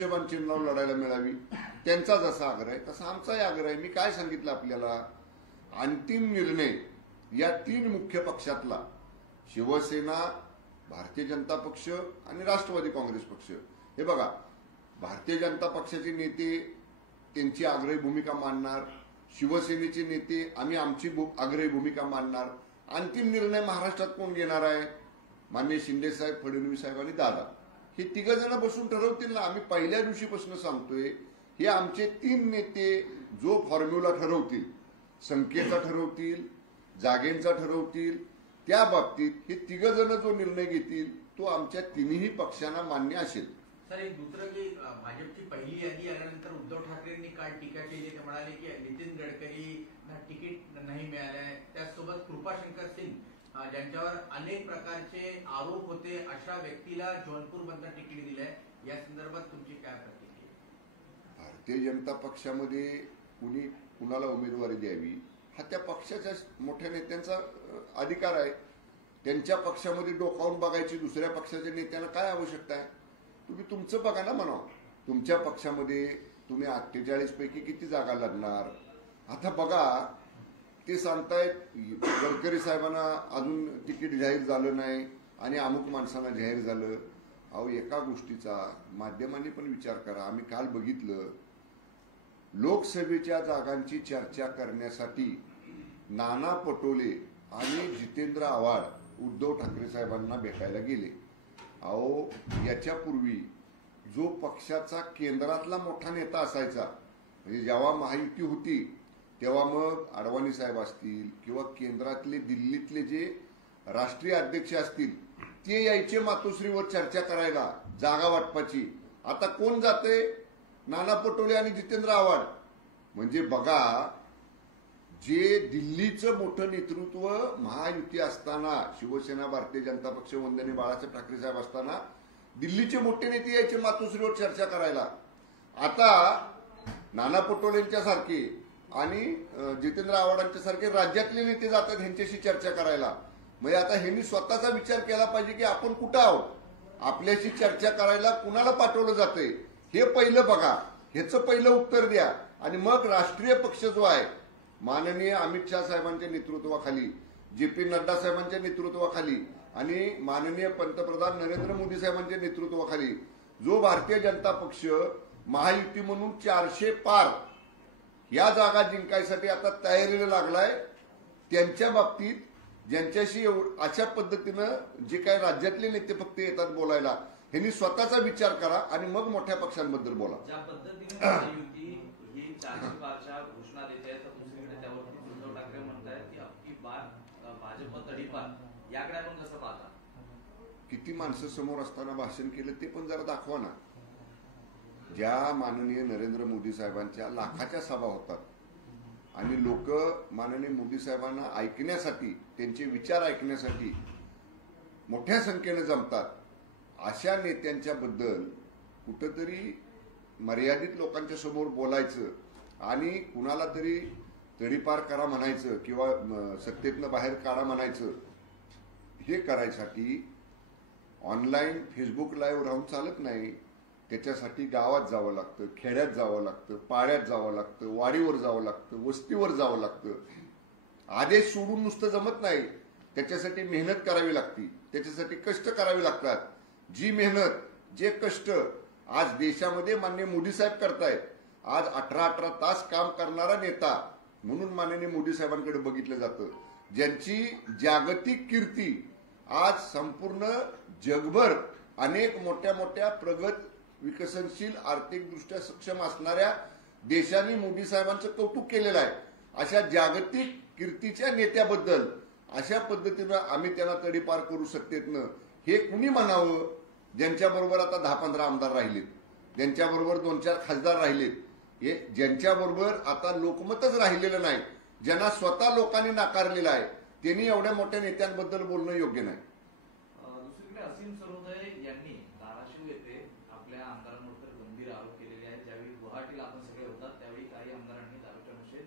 चिन्हावर लढायला मिळावी, त्यांचा जसा आग्रह आहे तसा आमचाही आग्रह आहे. मी काय सांगितलं आपल्याला, अंतिम निर्णय या तीन मुख्य पक्षातला शिवसेना, भारतीय जनता पक्ष आणि राष्ट्रवादी काँग्रेस पक्ष. हे बघा, भारतीय जनता पक्षाचे नेते त्यांची आग्रही भूमिका मांडणार, शिवसेनेचे नेते आम्ही आमची आग्रही भूमिका मांडणार. अंतिम निर्णय महाराष्ट्रात कोण घेणार आहे? माननीय शिंदे साहेब, फडणवीस साहेब आणि दादा. हे तिघ जण बसून ठरवतील ना. आम्ही पहिल्या दिवशीपासून सांगतोय, हे आमचे तीन नेते जो फॉर्म्युला ठरवतील, संख्येचा ठरवतील, जागेंचा ठरवतील, त्या बाबतीत हे तिघ जण जो निर्णय घेतील तो आमच्या तिन्ही पक्षांना मान्य असेल. सर, एक दुसरं की भाजपची पहिली यादी आल्यानंतर उद्धव ठाकरेंनी काल टीका केली. ते म्हणाले की नितीन गडकरींना तिकीट नाही मिळालंय. त्याचसोबत कृपाशंकर सिंग ज्यांच्यावर अनेक प्रकारचे आरोप होते, अशा व्यक्तीला जौनपूरमधनं तिकीट दिलंय. या संदर्भात तुमची काय प्रतिक्रिया? भारतीय जनता पक्षामध्ये कुणाला उमेदवारी द्यावी हा त्या पक्षाच्या मोठ्या नेत्यांचा अधिकार आहे. त्यांच्या पक्षामध्ये डोकावून बघायची दुसऱ्या पक्षाच्या नेत्यांना काय आवश्यकता आहे? तुम्ही तुमचं बघा ना. म्हणा, तुमच्या पक्षामध्ये तुम्ही 48 पैकी किती जागा लढणार? आता बघा, ते सांगतायत गडकरी साहेबांना अजून तिकीट जाहीर झालं नाही आणि अमुक माणसांना जाहीर झालं. अहो, एका गोष्टीचा माध्यमांनी पण विचार करा. आम्ही काल बघितलं, लोकसभेच्या जागांची चर्चा करण्यासाठी नाना पटोले आणि जितेंद्र आव्हाड उद्धव ठाकरे साहेबांना भेटायला गेले. अहो, याच्यापूर्वी जो पक्षाचा केंद्रातला मोठा नेता असायचा, म्हणजे जेव्हा महायुती होती तेव्हा मग अडवाणी साहेब असतील किंवा केंद्रातले दिल्लीतले जे राष्ट्रीय अध्यक्ष असतील ते यायचे मातोश्रीवर चर्चा करायला जागा वाटपाची. आता कोण जाते? नाना पटोले आणि जितेंद्र आव्हाड. म्हणजे बघा, जे दिल्लीचं मोठं नेतृत्व महायुती असताना, शिवसेना, भारतीय जनता पक्ष, वंदनीय बाळासाहेब ठाकरे साहेब असताना दिल्लीचे मोठे नेते यायचे मातोश्रीवर चर्चा करायला. आता नाना पटोलेंच्या सारखे आणि जितेंद्र आव्हाडांच्या सारखे राज्यातले नेते जातात ह्यांच्याशी चर्चा करायला. म्हणजे आता ह्यांनी स्वतःचा विचार केला पाहिजे की आपण कुठं आहोत, आपल्याशी चर्चा करायला कुणाला पाठवलं जातंय हे पहिलं बघा. ह्याचं पहिलं उत्तर द्या आणि मग राष्ट्रीय पक्ष जो आहे, माननीय अमित शाह साहेबांच्या नेतृत्वाखाली, जे.पी. नड्डा साहेबांच्या नेतृत्वाखाली आणि माननीय पंतप्रधान नरेंद्र मोदी साहेबांच्या नेतृत्वाखाली जो भारतीय जनता पक्ष महायुती म्हणून 400 पार या जागा जिंकायसाठी आता तयारीला लागलाय, त्यांच्या बाबतीत ज्यांच्याशी अशा पद्धतीनं जे काही राज्यातले नेते फक्त येतात बोलायला, ह्यांनी स्वतःचा विचार करा आणि मग मोठ्या पक्षांबद्दल बोला. ज्या पद्धतीने महायुती ही 400 पारच्या घोषणा देते, तर दुसरीकडे त्यावरती उद्धव ठाकरे म्हणतायत की अबकी बार भाजप तडीपार, याकडे आपण कसं पाहता? किती माणसं समोर असताना भाषण केलं ते पण जरा दाखवा ना. ज्या माननीय नरेंद्र मोदी साहेबांच्या लाखाच्या सभा होतात आणि लोक माननीय मोदी साहेबांना ऐकण्यासाठी, त्यांचे विचार ऐकण्यासाठी मोठ्या संख्येने जमतात, अशा नेत्यांच्या बद्दल कुठंतरी मर्यादित लोकांच्या समोर बोलायचं आणि कुणाला तरी तडीपार करा म्हणायचं किंवा सत्तेतनं बाहेर काढा म्हणायचं, हे करायसाठी ऑनलाईन फेसबुक लाईव्ह राहून चालत नाही. त्याच्यासाठी गावात जावं लागतं, खेड्यात जावं लागतं, पाड्यात जावं लागतं, वाडीवर जावं लागतं, वस्तीवर जावं लागतं. आदेश सोडून नुसतं जमत नाही. त्याच्यासाठी मेहनत करावी लागते, त्याच्यासाठी कष्ट करावे लागतात. जी मेहनत, जे कष्ट आज देशामध्ये माननीय मोदी साहेब करतायत. आज 18 तास काम करणारा नेता म्हणून माननीय मोदी साहेबांकडे बघितलं जातं, ज्यांची जागतिक कीर्ती आज संपूर्ण जगभर अनेक मोठ्या मोठ्या प्रगत, विकसनशील, आर्थिकदृष्ट्या सक्षम असणाऱ्या देशांनी मोदी साहेबांचं कौतुक केलेलं आहे. अशा जागतिक कीर्तीच्या नेत्याबद्दल अशा पद्धतीनं आम्ही त्यांना तडीपार करू सत्तेतनं, हे कुणी म्हणावं? ज्यांच्याबरोबर आता 10-15 आमदार राहिलेत, ज्यांच्याबरोबर 2-4 खासदार राहिलेत, हे ज्यांच्याबरोबर आता लोकमतच राहिलेलं नाही, ज्यांना स्वतः लोकांनी नाकारलेलं आहे, त्यांनी एवढ्या मोठ्या नेत्यांबद्दल बोलणं योग्य नाही. दुसरीकडे असीम सरोदे यांनी धाराशिव येथे आपल्या आमदारांवर गंभीर आरोप केलेले आहेत. ज्यावेळी गुवाहाटीला आपण सगळे होतात त्यावेळी काही आमदारांनी दारूच्या नशेत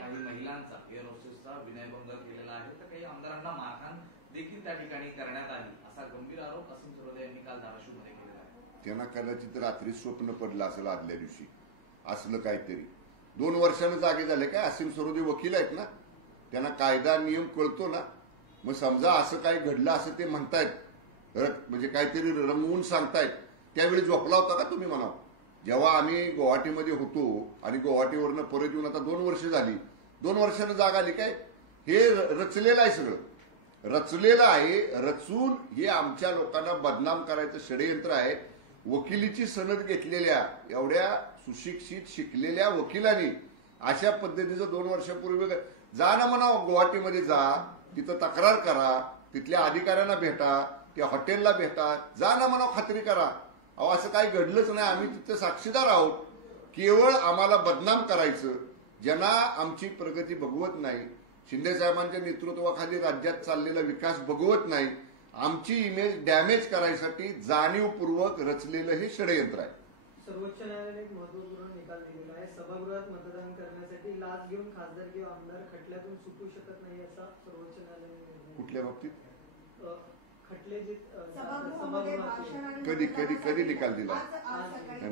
काही महिलांचा, एअर होस्टेसचा विनयभंग केलेला आहे, तर काही आमदारांना मारहाण देखील त्या ठिकाणी करण्यात आली, असा गंभीर आरोप असीम सरोदे यांनी काल धाराशिवमध्ये केलेला आहे. त्यांना कदाचित रात्री स्वप्न पडलं असेल आदल्या दिवशी असलं काहीतरी. 2 वर्षानं जागे झाले काय असीम सरोदे वकील आहेत ना, त्यांना कायदा नियम कळतो ना. मग समजा असं काही घडलं असं ते म्हणतायत, म्हणजे काहीतरी रंगवून सांगतायत, त्यावेळी झोपला होता का तुम्ही म्हणावं? जेव्हा आम्ही गुवाहाटीमध्ये होतो आणि गुवाहाटीवरनं परत येऊन आता 2 वर्ष झाली, 2 वर्षानं जाग आली काय? हे रचलेलं आहे, सगळं रचलेलं आहे. रचून हे आमच्या लोकांना बदनाम करायचं षडयंत्र आहे. वकिलीची सनद घेतलेल्या एवढ्या सुशिक्षित शिकलेल्या वकिलांनी अशा पद्धतीचं 2 वर्षापूर्वी जा ना म्हणावं, गुवाहाटीमध्ये जा, तिथं तक्रार करा, तिथल्या अधिकाऱ्यांना भेटा, त्या हॉटेलला भेटा, जा ना म्हणावं, खात्री करा. अहो असं काही घडलंच नाही, आम्ही तिथे साक्षीदार आहोत. केवळ आम्हाला बदनाम करायचं, ज्यांना आमची प्रगती बघवत नाही, शिंदे साहेबांच्या नेतृत्वाखाली राज्यात चाललेला विकास बघवत नाही, आमची इमेज डॅमेज करायसाठी जाणीवपूर्वक रचलेलं हे षडयंत्र आहे. सर्वोच्च न्यायालयाने एक महत्वपूर्ण निकाल दिलेला आहे. सभागृहात मतदान करण्यासाठी लाच घेऊन खासदार किंवा आमदार खटल्यातून सुटू शकत नाही असा सर्वोच्च न्यायालयाने. कुठल्या बाबतीत? खटले जे कधी निकाल दिला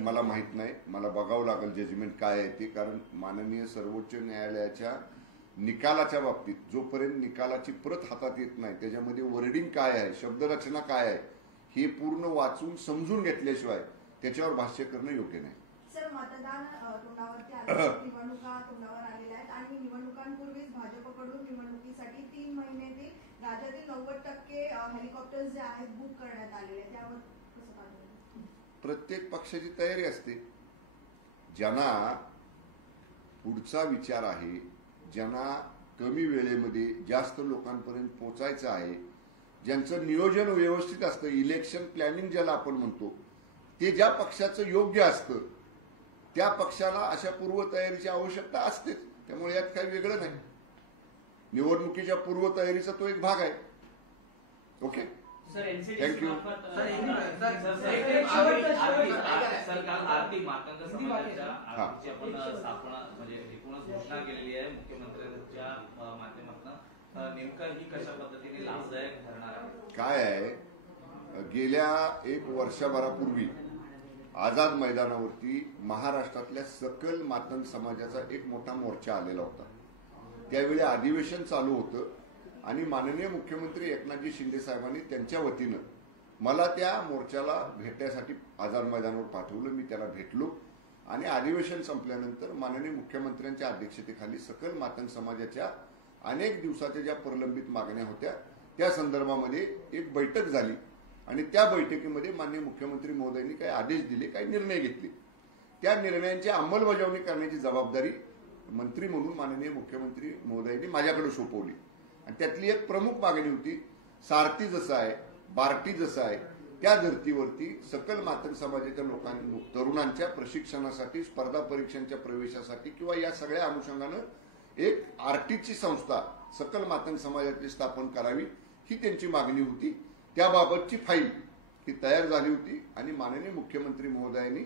मला माहित नाही. मला बघावं लागेल जजमेंट काय आहे ते, कारण माननीय सर्वोच्च न्यायालयाच्या निकालाच्या बाबतीत जोपर्यंत निकालाची प्रत हातात येत नाही, त्याच्यामध्ये वर्डिंग काय आहे, शब्दरचना काय आहे, हे पूर्ण वाचून समजून घेतल्याशिवाय त्याच्यावर भाष्य करणं योग्य नाही. सर, मतदान तोंडावरती आले, निवडणुका तोंडावर आलेल्या आहेत आणि निवडणुकांपूर्वीच भाजपकडून निवडणुकीसाठी 3 महिने ते राज्यातील 90% हेलिकॉप्टर्स जे आहेत बुक करण्यात आलेले आहेत, त्यावर कसं पाहतो? प्रत्येक पक्षाची तयारी असते. ज्यांना पुढचा विचार आहे, ज्यांना कमी वेळेमध्ये जास्त लोकांपर्यंत पोहोचायचं आहे, ज्यांचं नियोजन व्यवस्थित असतं, इलेक्शन प्लॅनिंग ज्याला आपण म्हणतो, ते ज्या पक्षाचं योग्य असतं त्या पक्षाला अशा पूर्वतयारीची आवश्यकता असतेच. त्यामुळे यात काही वेगळं नाही. निवडणुकीच्या पूर्वतयारीचा तो एक भाग आहे. Okay, thank you. सर, काल आर्थिक मातंग समाजाच्या आपण स्थापना म्हणजे एकूणच घोषणा केलेली आहे मुख्यमंत्र्यांच्या माध्यमातून, नेमकं ही कशा पद्धतीने लाभदायक ठरणार आहे? काय आहे, गेल्या 1 वर्षभरापूर्वी आझाद मैदानावरती महाराष्ट्रातल्या सकल मातंग समाजाचा एक मोठा मोर्चा आलेला होता. त्यावेळी अधिवेशन चालू होतं आणि माननीय मुख्यमंत्री एकनाथजी शिंदे साहेबांनी त्यांच्या वतीनं मला त्या मोर्चाला भेटण्यासाठी आझाद मैदानावर पाठवलं. मी त्याला भेटलो आणि अधिवेशन संपल्यानंतर माननीय मुख्यमंत्र्यांच्या अध्यक्षतेखाली सकल मातंग समाजाच्या अनेक दिवसाच्या ज्या प्रलंबित मागण्या होत्या त्या संदर्भामध्ये एक बैठक झाली आणि त्या बैठकीमध्ये माननीय मुख्यमंत्री महोदयांनी काही आदेश दिले, काही निर्णय घेतले. त्या निर्णयांची अंमलबजावणी करण्याची जबाबदारी मंत्री म्हणून माननीय मुख्यमंत्री महोदयांनी माझ्याकडे सोपवली. आणि त्यातली एक प्रमुख मागणी होती, सारथी जसं आहे, बार्टी जसं आहे, त्या धर्तीवरती सकल मातंग समाजाच्या लोकांना, तरुणांच्या प्रशिक्षणासाठी, स्पर्धा परीक्षांच्या प्रवेशासाठी किंवा या सगळ्या अनुषंगानं एक आरटीची संस्था सकल मातंग समाजाची स्थापन करावी, ही त्यांची मागणी होती. त्याबाबतची फाईल ही तयार झाली होती आणि माननीय मुख्यमंत्री महोदयांनी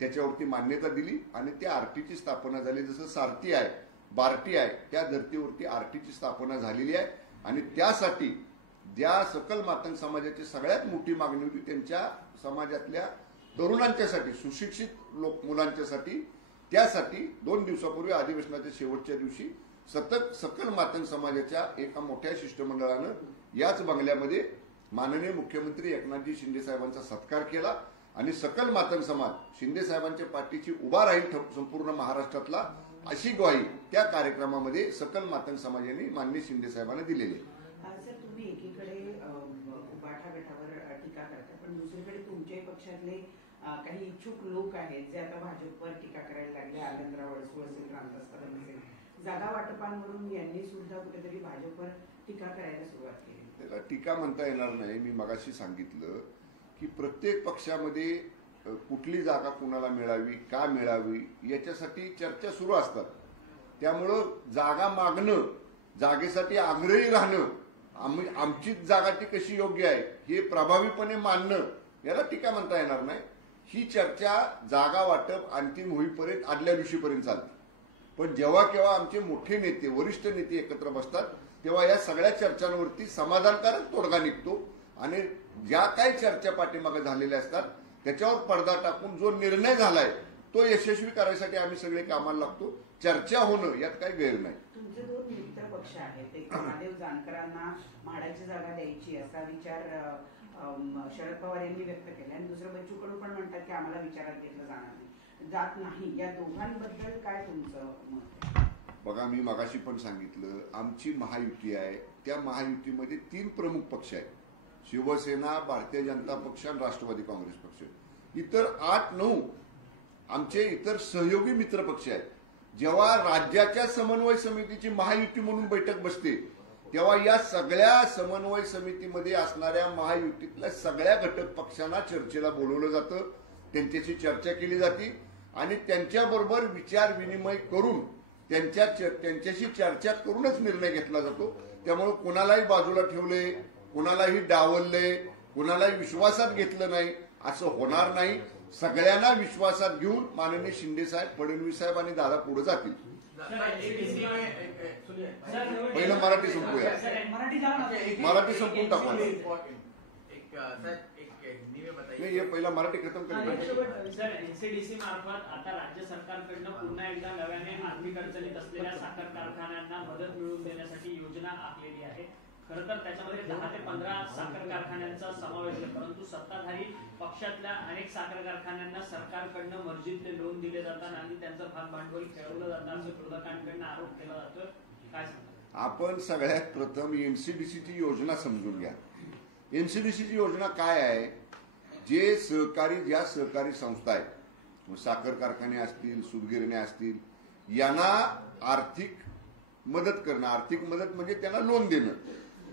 त्याच्यावरती मान्यता दिली आणि त्या आरटीची स्थापना झाली. जसं सारथी आहे, बार्टी आहे, त्या धर्तीवरती आरटीची स्थापना झालेली आहे. आणि त्यासाठी ज्या सकल मातंग समाजाची सगळ्यात मोठी मागणी होती, त्यांच्या समाजातल्या तरुणांच्यासाठी, सुशिक्षित मुलांच्यासाठी, त्यासाठी 2 दिवसापूर्वी अधिवेशनाच्या शेवटच्या दिवशी सकल मातंग समाजाच्या एका मोठ्या शिष्टमंडळानं याच बंगल्यामध्ये माननीय मुख्यमंत्री एकनाथजी शिंदे साहेबांचा सत्कार केला आणि सकल मातंग समाज शिंदे साहेबांच्या पाठीशी उभा राहील संपूर्ण महाराष्ट्रातला, अशी ग्वाही त्या कार्यक्रमामध्ये सकल मातंग समाजाने माननीय शिंदे साहेबांना दिलेली आहे. सर, तुम्ही एकीकडे उबाठा गटावर टीका करता, पण दुसरीकडे तुमच्या पक्षातले काही इच्छुक लोक आहेत जे आता भाजपवर टीका करायला लागले. आनंदराव अडसूळ असेल, रामदास कदम असेल, जागा वाटपांवरून यांनी सुद्धा कुठेतरी भाजपवर टीका करायला सुरुवात केली. त्याला टीका म्हणता येणार नाही. मी मगाशी सांगितलं की प्रत्येक पक्षामध्ये कुठली जागा कुणाला मिळावी, का मिळावी, याच्यासाठी चर्चा सुरू असतात. त्यामुळं जागा मागणं, जागेसाठी आग्रही राहणं, आमची जागा ती कशी योग्य आहे हे प्रभावीपणे मानणं, याला टीका म्हणता येणार नाही. ही चर्चा जागा वाटप अंतिम होईपर्यंत, आदल्या दिवशीपर्यंत चालते. पण जेव्हा केव्हा आमचे मोठे नेते, वरिष्ठ नेते एकत्र बसतात, तेव्हा या सगळ्या चर्चांवरती समाधानकारक तोडगा निघतो आणि ज्या काही चर्चा पाठीमागे झालेल्या असतात त्याच्यावर पडदा टाकून जो निर्णय झालाय तो यशस्वी करायसाठी आम्ही सगळे कामाला लागतो. चर्चा होणं यात काही गैर नाही. तुमचे दोन मित्र पक्ष आहेत, एक महादेव जानकरांना म्हाडाची जागा द्यायची असा विचार शरद पवार यांनी व्यक्त केला आणि दुसरं बच्चू कडू पण म्हणतात की आम्हाला विचारात घेतलं जात नाही. या दोघांबद्दल काय तुमचं मत? बघा, मी मगाशी पण सांगितलं, आमची महायुती आहे. त्या महायुतीमध्ये 3 प्रमुख पक्ष आहेत, शिवसेना, भारतीय जनता पक्ष आणि राष्ट्रवादी काँग्रेस पक्ष. इतर 8-9 आमचे इतर सहयोगी मित्र पक्ष आहेत. जेव्हा राज्याच्या समन्वय समितीची महायुती म्हणून बैठक बसते तेव्हा या सगळ्या समन्वय समितीमध्ये असणाऱ्या महायुतीतल्या सगळ्या घटक पक्षांना चर्चेला बोलवलं जातं, त्यांच्याशी चर्चा केली जाते आणि त्यांच्याबरोबर विचार विनिमय करून त्यांच्याशी चर्चा करूनच निर्णय घेतला जातो. त्यामुळे कोणालाही बाजूला ठेवले, कोणालाही डावलले, कोणालाही विश्वासात घेतलं नाही असं होणार नाही. सगळ्यांना विश्वासात घेऊन माननीय शिंदे साहेब, फडणवीस साहेब आणि दादा पुढे जातील. पहिलं मराठी संपूया, मराठी संपून टाकू. नाही, हे पहिला मराठी खतम करेल. सर, एनसीडीसी मार्फत आता राज्य सरकारकडनं पुन्हा एकदा नव्याने आर्थिक अडचणीत असलेल्या साखर कारखान्यांना मदत मिळवून देण्यासाठी योजना आखलेली आहे. खरं तर त्याच्यामध्ये 10 ते 15 साखर कारखान्यांचा समावेश आहे, परंतु सत्ताधारी पक्षातल्या अनेक साखर कारखान्यांना सरकारकडनं मर्जीत लोन दिले जातात आणि त्यांचं भाग भांडवल खेळवलं जातं असं विरोधकांकडनं आरोप केला जातो. काय सांगता? आपण सगळ्यात प्रथम एनसीडीसीची योजना समजून घ्या. एनसीडीसीची योजना काय आहे? ज्या सहकारी संस्था आहेत, साखर कारखाने असतील, सूतगिरण्या असतील, यांना आर्थिक मदत करणं. आर्थिक मदत म्हणजे त्यांना लोन देणं.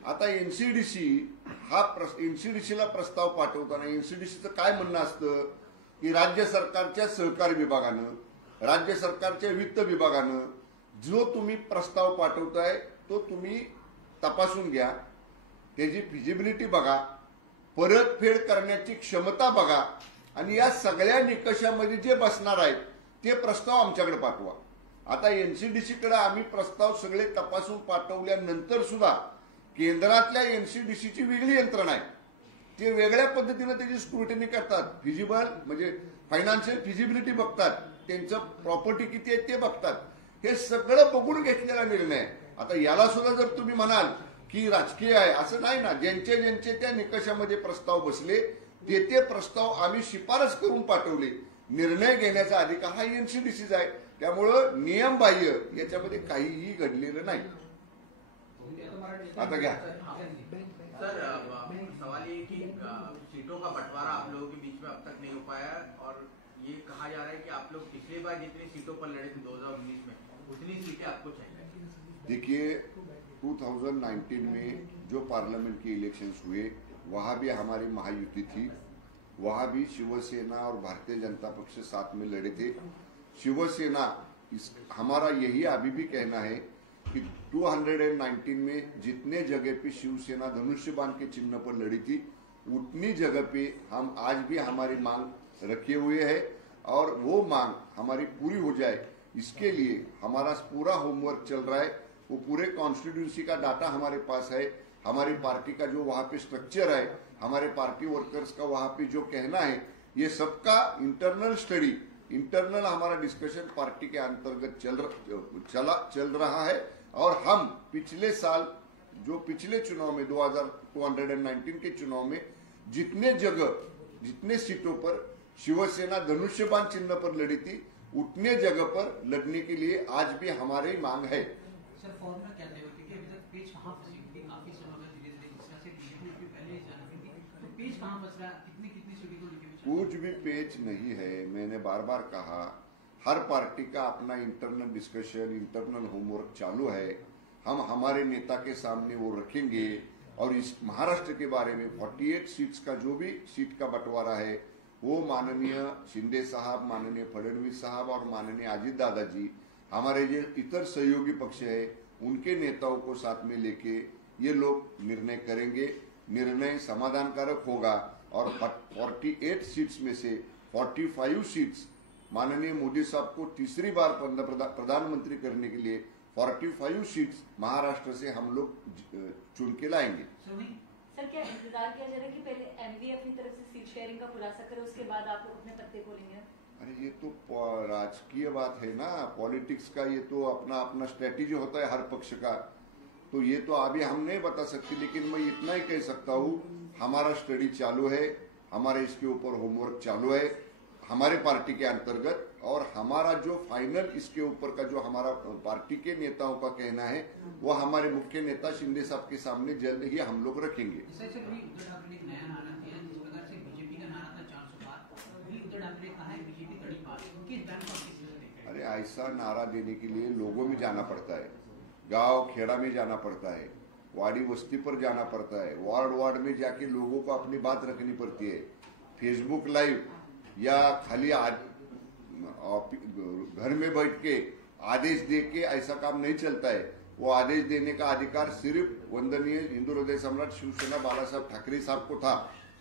आता एनसीडीसीला प्रस्ताव पाठवताना एनसीडीसीचं काय म्हणणं असतं की राज्य सरकारच्या सहकार विभागानं, राज्य सरकारच्या वित्त विभागानं जो तुम्ही प्रस्ताव पाठवताय तो तुम्ही तपासून घ्या, त्याची फिजिबिलिटी बघा, परतफेड करण्याची क्षमता बघा आणि या सगळ्या निकषामध्ये जे बसणार आहेत ते प्रस्ताव आमच्याकडे पाठवा. आता एनसीडीसीकडे आम्ही प्रस्ताव सगळे तपासून पाठवल्यानंतर सुद्धा केंद्रातल्या एनसीडीसीची वेगळी यंत्रणा आहे, ते वेगळ्या पद्धतीने त्याची स्क्रुटिनी करतात. फिजिबल म्हणजे फायनान्शियल फिजिबिलिटी बघतात, त्यांचं प्रॉपर्टी किती आहे ते बघतात. हे सगळं बघून घेतलेला निर्णय आहे. आता याला सुद्धा जर तुम्ही म्हणाल की राजकीय आहे, असं नाही ना. ज्यांचे त्या निकषामध्ये प्रस्ताव बसले ते प्रस्ताव आम्ही शिफारस करून पाठवले. निर्णय घेण्याचा अधिकार हा एनसीडीसीचा आहे. त्यामुळं नियमबाह्य याच्यामध्ये काहीही घडलेलं नाही. आता घ्या सर, सवाल ये कि सीटों का बंटवारा आप लोगों के बीच में अब तक नहीं हो पाया और ये कहा जा रहा है कि आप लोग पिछली बार जितनी सीटों पर लड़े थे 2019 में उतनी सीटें आपको चाहिए. देखिए, 2019 में जो पार्लियामेंट के इलेक्शंस हुए वहां भी हमारी महायुति थी, वहां भी शिवसेना और भारतीय जनता पक्ष साथ में लड़े थे. शिवसेना, हमारा यही अभी भी कहना है कि 219 में जितने जगह पे शिवसेना धनुष्यबाण के चिन्ह पर लड़ी थी उतनी जगह पे हम आज भी हमारी मांग रखे हुए हैं और वो मांग हमारी पूरी हो जाए इसके लिए हमारा पूरा होमवर्क चल रहा है. वो पूरे कॉन्स्टिट्यूंसी का डाटा हमारे पास है. हमारी पार्टी का जो वहाँ पे स्ट्रक्चर है, हमारे पार्टी वर्कर्स का वहाँ पे जो कहना है, ये सबका इंटरनल स्टडी, इंटरनल हमारा डिस्कशन पार्टी के अंतर्गत चल रहा है. और हम पिछले साल जो पिछले चुनाव में 219 के चुनाव में जितने सीटों पर शिवसेना धनुष्यबाण चिन्ह पर लड़ी थी उतने जगह पर लड़ने के लिए आज भी हमारी मांग है. सर, फॉर्मूला क्या था? क्योंकि अभी तक पेज कहाँ फंसी? क्योंकि काफी समय में धीरे-धीरे जिस से बीजेपी पहले ही जाना थी, तो पेज कहाँ फंस रहा है? कितनी सीटें को लेकर कुछ भी पेच नहीं है. मैंने बार बार कहा, हर पार्टी का अपना इंटरनल डिस्कशन, इंटरनल होमवर्क चालू है. हम हमारे नेता के सामने वो रखेंगे और इस महाराष्ट्र के बारे में 48 सीट्स का जो भी सीट का बंटवारा है वो माननीय शिंदे साहब, माननीय फडणवीस साहब और माननीय अजित दादाजी, हमारे जो इतर सहयोगी पक्ष है उनके नेताओं को साथ में लेके ये लोग निर्णय करेंगे. निर्णय समाधानकारक होगा और 48 सीट्स में से 45 सीट्स माननीय मोदी साहब को तीसरी बार प्रधानमंत्री करने के लिए 45 सीट्स महाराष्ट्र से हम लोग चुन के लाएंगे. सर, वही सर क्या इंतजार किया जा रहा है कि पहले एमवी अपनी तरफ से सीट शेयरिंग का खुलासा करे, उसके बाद आप लोग अपने पत्ते खोलेंगे? अरे ये तो राजकीय बात है ना, पॉलिटिक्स का ये तो अपना अपना स्ट्रेटेजी होता है हर पक्ष का, तो ये तो अभी हम नहीं बता सकते, लेकिन मैं इतना ही कह सकता हूँ हमारा स्टडी चालू है, हमारे इसके ऊपर होमवर्क चालू है हमारे पार्टी के अंतर्गत, और हमारा जो फाइनल इसके ऊपर का जो हमारा पार्टी के नेताओं का कहना है वो हमारे मुख्य नेता शिंदे साहब के सामने जल्द ही हम लोग रखेंगे। उद्धव ठाकरे ने एक नया नारा दिया जिस प्रकार से बीजेपी का नारा था 400 पार, उद्धव ठाकरे कहा है बीजेपी कड़ी पार, उनके बयान को आप किस तरह देखते हैं? अरे ऐसा नारा देने के लिए लोगों में जाना पड़ता है, गांव खेड़ा में जाना पड़ता है, वाड़ी बस्ती पर जाना पड़ता है, वार्ड वार्ड में जाके लोगों को अपनी बात रखनी पड़ती है। फेसबुक लाइव या खाली घर में बैठ के आदेश दे के ऐसा काम नहीं चलता है। वो आदेश देने का अधिकार सिर्फ वंदनीय हिंदू हृदय सम्राट शिवसेना बाला साहब ठाकरे साहब को था,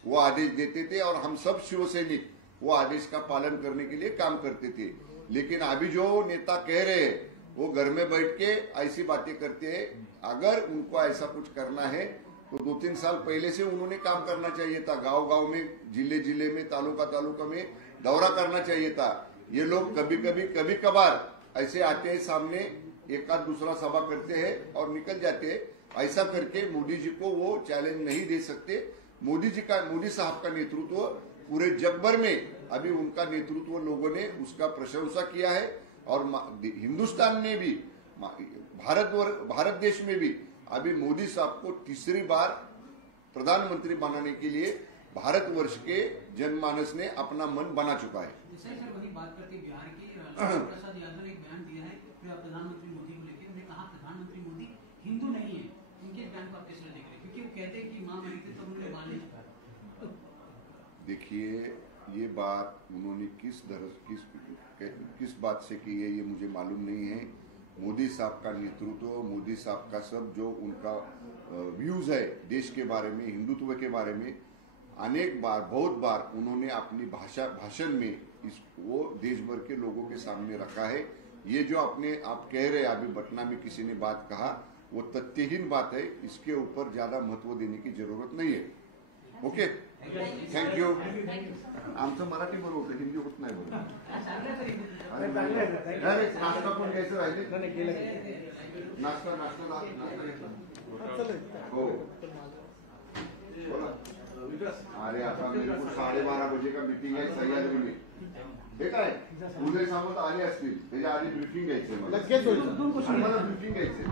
वो आदेश देते थे और हम सब शिवसैनिक वो आदेश का पालन करने के लिए काम करते थे। लेकिन अभी जो नेता कह रहे हैं वो घर में बैठ के ऐसी बातें करते हैं। अगर उनको ऐसा कुछ करना है तो 2-3 साल पहले से उन्होंने काम करना चाहिए था, गांव गांव में, जिले जिले में, तालुका तालुका में दौरा करना चाहिए था। ये लोग कभी कभार ऐसे आते हैं सामने, एक आध दूसरा सभा करते हैं और निकल जाते हैं। ऐसा करके मोदी जी को वो चैलेंज नहीं दे सकते। मोदी साहब का नेतृत्व पूरे जग भर में अभी उनका नेतृत्व लोगों ने उसका प्रशंसा किया है, और हिंदुस्तान में भी, भारत देश में भी अभी मोदी साहब को तीसरी बार प्रधानमंत्री बनाने के लिए भारतवर्ष के जनमानस ने अपना मन बना चुका है। सर वही बात करते बिहार के प्रसाद यादव ने एक बयान दिया है प्रधानमंत्री मोदी को लेकर, उन्होंने कहा प्रधानमंत्री मोदी हिंदू नहीं है, उनके बयान को आप किस तरह देख रहे हैं? क्योंकि वो कहते हैं कि मां मरी थी तो उन्होंने मान लिया। देखिए ये बात उन्होंने किस बात से की है ये मुझे मालूम नहीं है। मोदी साहब का नेतृत्व, मोदी साहब का सब जो उनका व्यूज है देश के बारे में, हिंदुत्व के बारे में, अनेक बार, बहुत बार उन्होंने अपनी भाषण में वो देश भर के लोगों के सामने रखा है। ये जो आप कह रहे हैं अभी पटना में किसी ने बात कहा, वो तथ्यहीन बात है, इसके ऊपर ज्यादा महत्व देने की जरूरत नहीं है। Okay, thank you. आमचं मराठी बरोबर होतं, हिंदी होत नाही बरोबर। नाश्ता पण घ्यायचं राहिले, नाश्ता हो बोला। अरे आता मेरे को 12:30 बजे का मीटिंग आहे सह्याद्री में, हे काय उदय सामंत आले असतील, त्याच्या आधी ब्रीफिंग घ्यायचंय मला, ब्रीफिंग घ्यायचंय।